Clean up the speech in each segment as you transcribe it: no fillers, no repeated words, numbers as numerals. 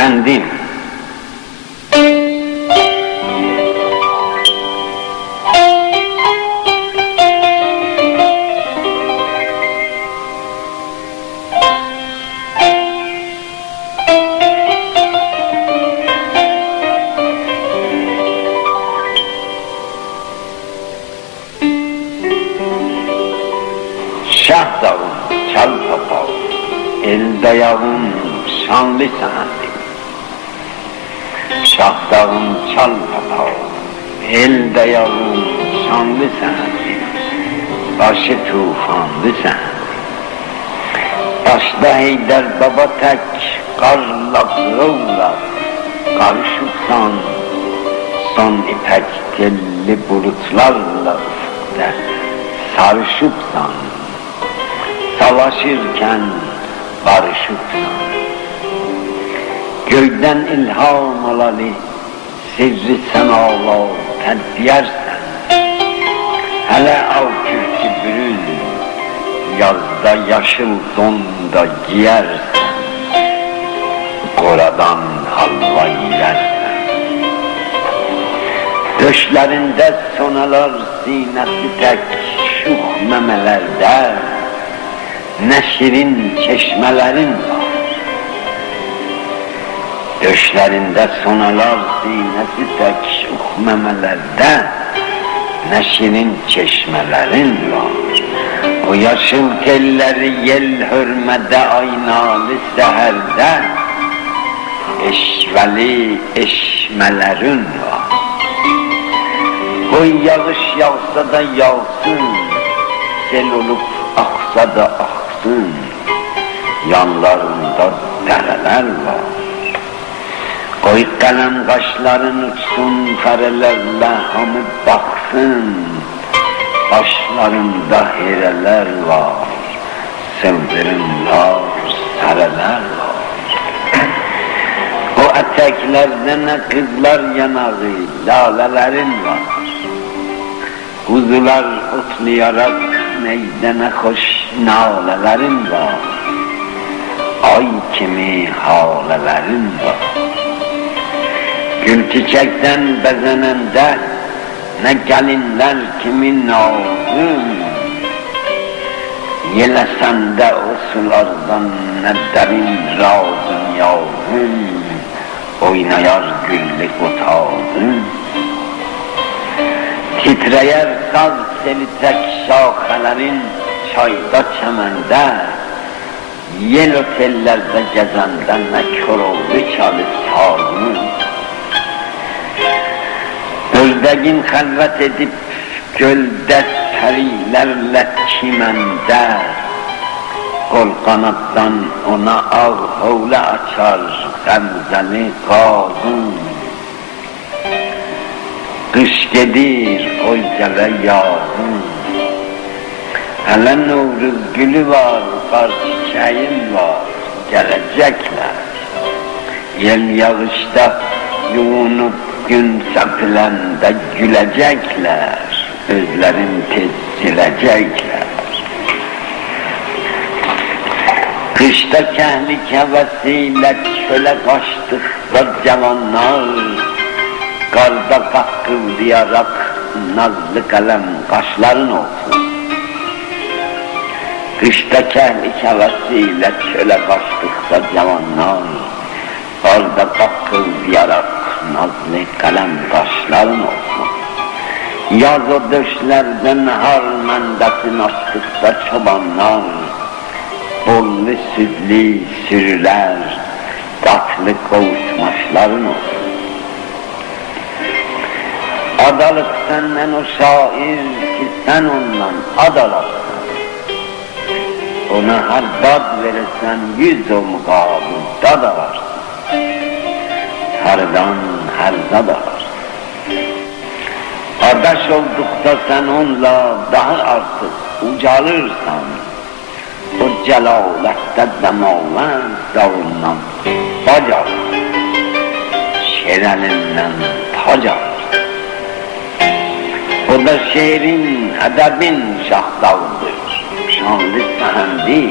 Efendim, Şah dağım, çal papağım, el dayağım, şanlı sendim. Şah dağım, çal papağım, el dayağım, şanlı sendim. Başı tufanlı sendim. Başta Heydər baba tek, qarla qırıqla, qarışıqsan, son ipək telli bulutlarla ufukda sarışıpsan. Savaşırken barışıpsan, göyden ilham alalı, sirri semalar tədbiyərsən. Hələ al kürkü bürün, yazda yaşıl donda giyərsən. Qoradan halva yiyərsən. Döşlərində sonalar sinəsi tək şux məmələrdə, ne şirin çeşmelerin var. Döşlerinde sonalar zinesi tek şuh memelerde, ne şirin çeşmelerin var. O yaşıl telleri yel hürmede aynalı seherde, eşveli eşmelerin var. O yağış yağsa da yağsın, sel olup aksa da aksın, yanlarında dereler var. Koy kalem kaşların uçsun karelerle hamı baksın, başlarında hireler var, sıldırımlar, sareler var. O eteklerde ne kızlar yanağı, lalelerin var. Kuzular otlayarak meydana hoş nalelerin var. Ay kimi halelerin var. Gül çiçekten bezenende ne gelinler kimi nazım. Yelesende o sulardan ne derin razın yavrum. Oynayar güllük otağım. Titreyer saz selitek şahelerin çayda çemende, yel otellerde gezenden ne köroldu çalı sağlığın. Özdeğin halvet edip gölde perilerle çimende, kol kanattan ona ağ havle açar gamzeli kazın. Kış gelir oycele yazın, hele Novruz gülü var, kar çiçeğin var, gelecekler. Yel yağışta yuvunup gün sepilende gülecekler, özlerin tez silecekler. Kışta kehlik hevesiyle çöle kaçtıkta cavanlar, karda kakkıldayarak nazlı kalem kaşların olsun. Kışta kehlik hevesiyle çöle kaçtıkta cavanlar, karda kakkıldayarak nazlı kalem kaşların olsun. Yaz o döşlerden harmendesini açtıkta çobanlar, bollu sütlü sürüler, tatlı kavuşmaşların olsun. Adalık senden o şair ki sen ondan adalasın. Ona her dad verirsen 100 o mukabil dad alarsın. Herdan her dad alarsın. Kardeş oldukta sen onunla daha artık ucalırsan, o celalette demalan davuldan bac alır, şerelinden tac alır. O da şehrin, edebin şahdağıdır, şanlı sehendi.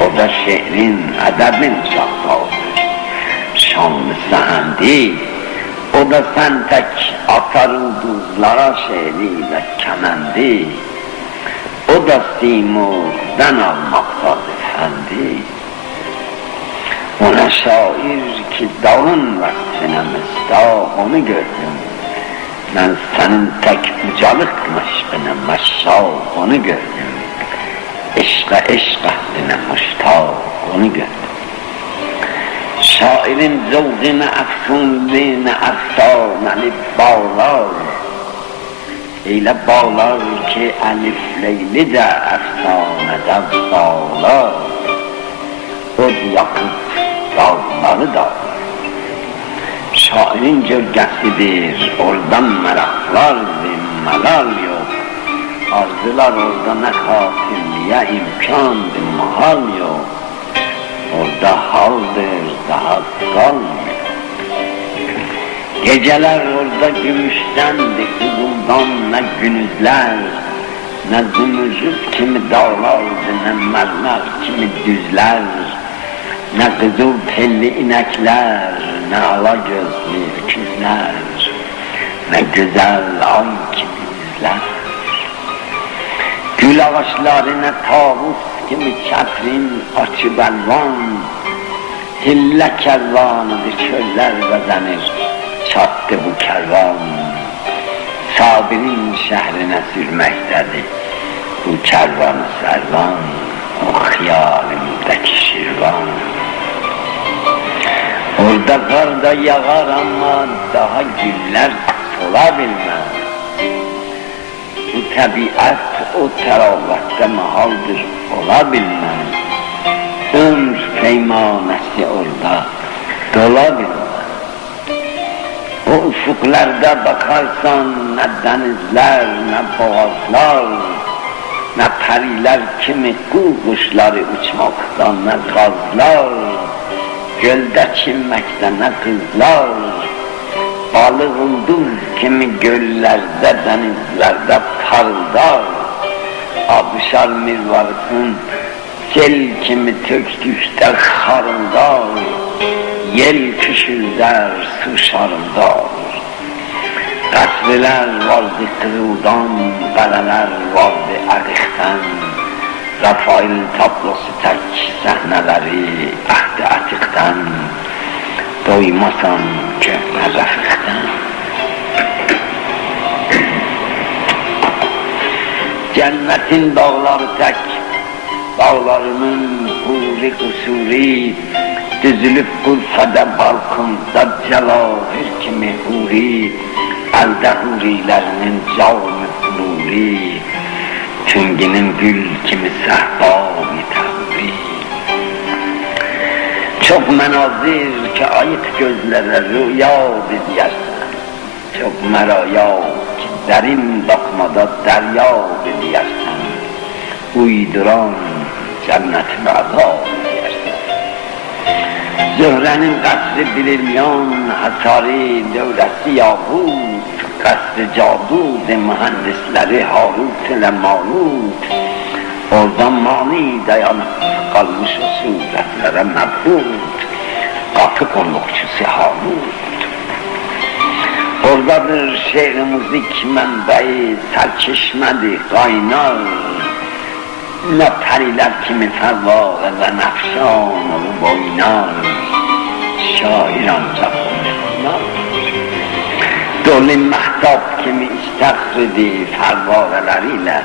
O da şehrin, edebin şahdağıdır, şanlı sehendi. O da sen tek atar ulduzlara şehriyle kemendi. O da Simurg'den almaktadır efendi. Ona şair ki dağın vaktine mestah onu gördüm. Ben senin tek ucalık meşkine meşşah onu gördüm. Eşka ehline muştaq onu gördüm. Şairin zevqine efsunliğine efsaneli bağlar. Elə bağlar ki Elif Leyli de efsanede bağlar. Od yakıp dağları dağlar. Şairin gölgesidir, oradan meraklar, zimmeler yok. Arzular orada ne katilliğe imkandır, mahal yok. Orada haldır, daha kalmıyor. Geceler orada gümüştendir, kızıldan ne günüzler, ne zümrüt kimi dağlardı, ne mermer kimi düzler, ne kızıl telli inekler, ne ala gözlü öküzler, ne güzel ay kimi yüzler. Gül ağaçları ne tavus kimi çatrin açıp elvan, hille kervanıdır çöller bezenir, çattı bu kervan. Sabirin şehrine sürmektedir bu kervanı servan, o hayalimdeki şirvan. Orada kar da yağar ama daha güller sola bilmez. Bu tabiat o teravvette mahaldır olabilmez. Ömr peymanesi orada dolabilmez. O ufuklarda bakarsan ne denizler, ne boğazlar, ne periler kimi kuşları uçmaktan, ne gazlar, gölde çinmekte ne kızlar, balık ulduz kimi göllerde, denizlerde parıldar, abşar mirvarsın, sel kimi töküşte harındar, yel küşüldər, su şarındar. Qəsrlər vardı qırıldan, qələlər vardı əqiqdən, Rafail tablosu tək səhnələri əhd-i ətiqdən, doymasan köhnə rəfiqdən. Cənnetin dağları tək, dağlarının huri qusuri, düzülüp Urfa'da balkonda cəlahir kimi huri, əldə hurilərinin cavmi nuri, tünginin gül kimi səhba-i təvri. Çok mənazir ki ayık gözlərə rüya ediyərsən, çok məraya ki dərin bakmada dərya ediyərsən, uyduran cənnətin azab. Zöhrenin kasrı birilyon, hasari dövleti yahut, kasrı cadud mühendisleri Harut ile Marut, oradan mani dayanıp kalmış o suretlere mebhut, kapı konukçusu Harut. Oradadır şehri müzik menbeyi, serçeşmedi kaynar, ne periler kimi fervare ve nefşan olu boynar, şair ancak onlar. Dolu mehtap kimi istekridi fervareleriyle,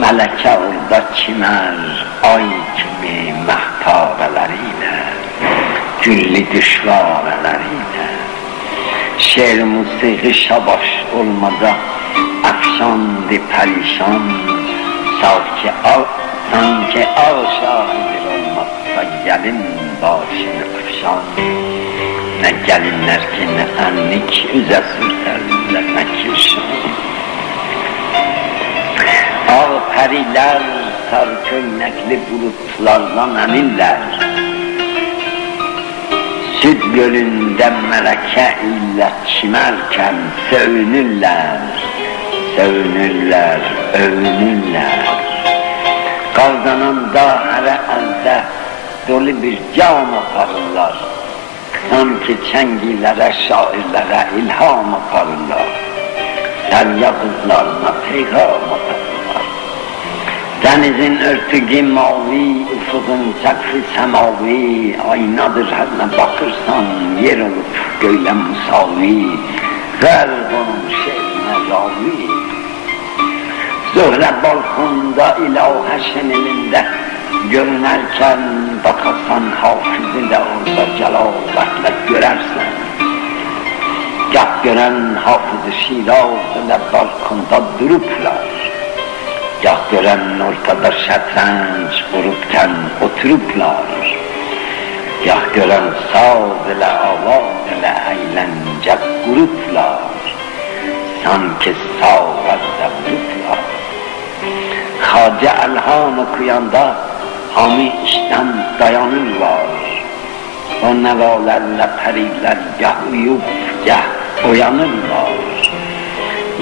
meleke orada çimer, ay kimi mehtareleriyle, güllü düşvareleriyle. Şeir musiki şabaş olmada, efşandı perişan, sanki ağ şahidir olmazsa gelin başını kuşan. Ne gelinler ki ne enlik üze sürterler ne kirşan. Ağ periler sar köynekli bulutlardan eminler. Süt gölünde meleke ile çimerken sevünürler. Sevünürler, övünürler. Kavzanan dağ hele elde dolu bir cam aparırlar. Sanki çengilere, şairlere ilham atarlar, derya kızlarına peygam atarlar. Denizin örtüğü mavi, ufukun çaksı semavi, aynadır her ne bakırsan yer olup göyle musavi, ver onun şehrine ravi. Zöhre balkonda ilahe elinde görünerken bakarsan hafızı da orada celavetle görersen. Gah gören hafız-ı Şiraz ile balkonda duruplar, gah gören ortada şetrenç kurupken oturuplar, gah gören saz ile avaz ile eğlence gruplar, sanki sağlarda gruplar. Hacı elham okuyanda hami işten dayanırlar. O nevalerle periler gah uyup gah uyanırlar.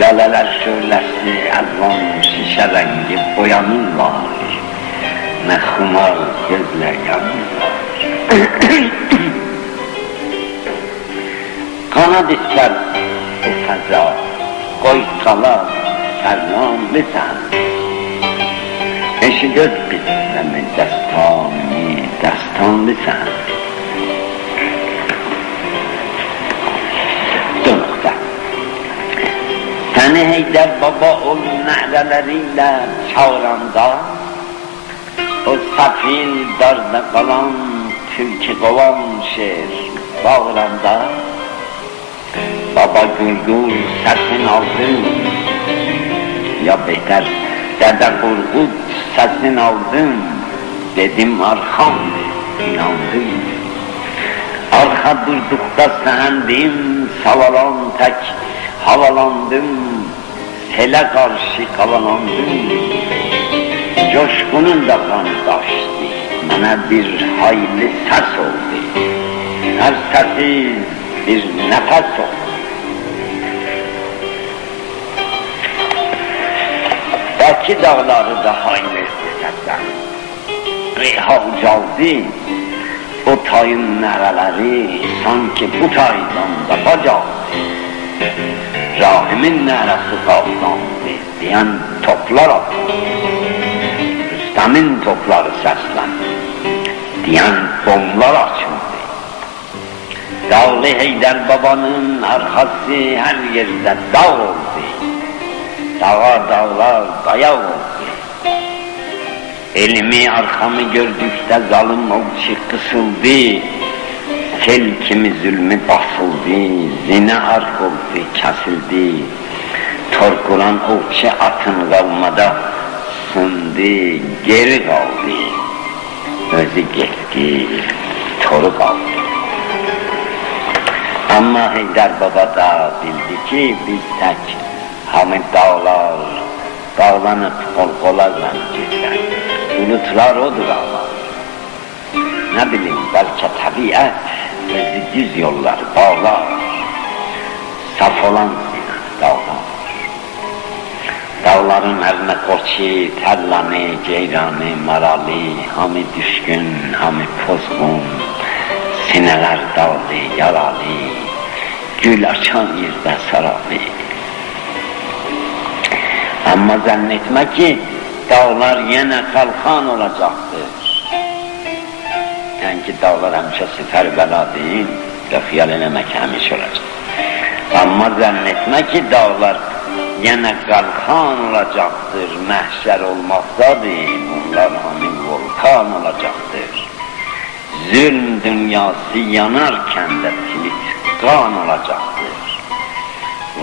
Laleler şölesi elvan şişe rengi boyanırlar. Ne humar gözle yanırlar. Kanat ister o feza, koy kala serlan bizen. Eşi göz bitmemi destan bizen. Dönükte. Seni Heydər Baba ol nəğrəleriyle çağıranda, o safil darda kalan türkü kovan şer bağıranda, Baba Gürgür sesin aldın, ya beter Dede Korkut sesin aldın, dedim arkam inandım. Arka durdukta sehendim, savalan tek havalandım, sele karşı kavalandım. Coşkunun da kanı taştı, bana bir hayli ses oldu. Her sesi bir nefes oldu. Bakı dağları da hayli sesler. Reha ucaldı, o tayın nereleri sanki bu taydan da bacaktı. Rahimin neresi tavlandı diyen toplar atlandı. Rüstem'in topları seslendi diyen bomlar açıldı. Dağlı Heydər Babanın arkası her yerde dağ oldu. Dağa dağlar dayağı oldu. Elimi arkamı gördükte zalim ovçu kısıldı. Sel kimi zulmü basıldı, zine ark oldu, kesildi. Torkulan ovçu atın kalmada sındı, geri kaldı. Özü gitti, toru kaldı. Ama Heydər Baba da bildi ki biz tek hamid dağlar, bağlanıp kol kola zincirler. Bulutlar odur ağlar. Ne bileyim belki tabiat bizi düz yollar bağlar. Saf olan dağlar. Dağların eline koçi, terlani, ceyrani, marali, hami düşkün, hami pozgun, sineler dağlı, yaralı, gül açan yerde saralı. Ama zannetme ki dağlar yine kalkan olacaktır. Yani ki dağlar hemşe sifer bela değil, ve hıyal eləmək həmiş olacaq. Ama zannetme ki dağlar yine kalkan olacaktır, mahşer olmazdadır, bunlar hani volkan olacaktır. Zulm dünyası yanarken de tilit kan olacaktır.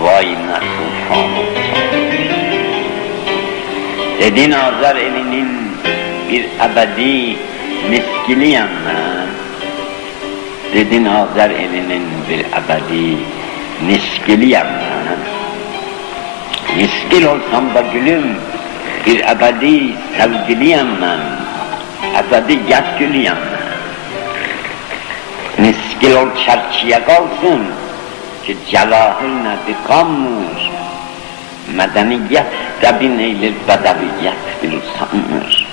Vay ne tufan olacaktır. Dedin Azar elinin bir ebedi miskiliyem ben. Dedin Azar elinin bir ebedi miskiliyem ben. Miskil olsam da gülüm bir ebedi sevgiliyem ben. Ebedi yat gülüyem ben. Miskil ol çerçiye kalsın ki celahır nedir kanmır. Medeniyet debin eylir, bedeviyet bilir sanmır.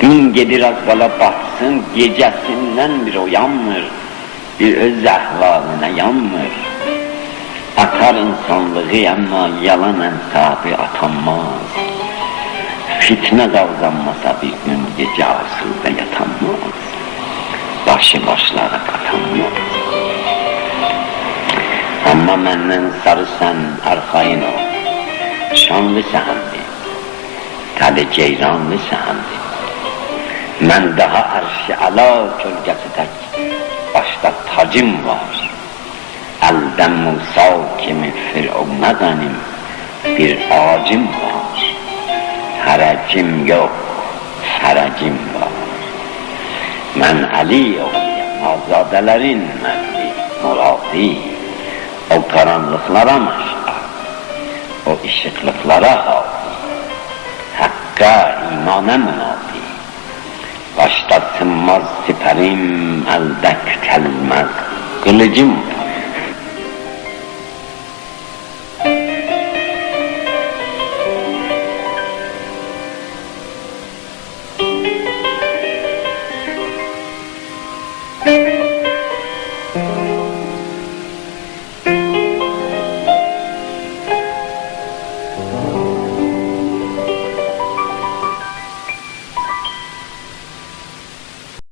Gün gelir az kala batsın, gecesinden bir uyanmır. bir öz ahvalına yanmır. Atar insanlığı ama yalan ensabı atanmaz. Fitne kavzanmasa bir gün gece asılda yatanmaz. Başı başlarak atanmaz. Amma məndən sarısan arxayın ol. Şanlı səhəndi, təli ceyranlı səhəndi. Mən daha ərş-i əla kölgəsi tək, başda tacım var. Əldən Musa kimi Firavuna qənim bir ağacım var. Hərəcim yox, hərəcim var. Mən Əli oğluyam, azadələrin mərdi, muradi. O karanlıklara maşa, o ışıklıklara hadi, hakka imana münadi. Başta sınmaz siperim, elde tükelmez kılıcım.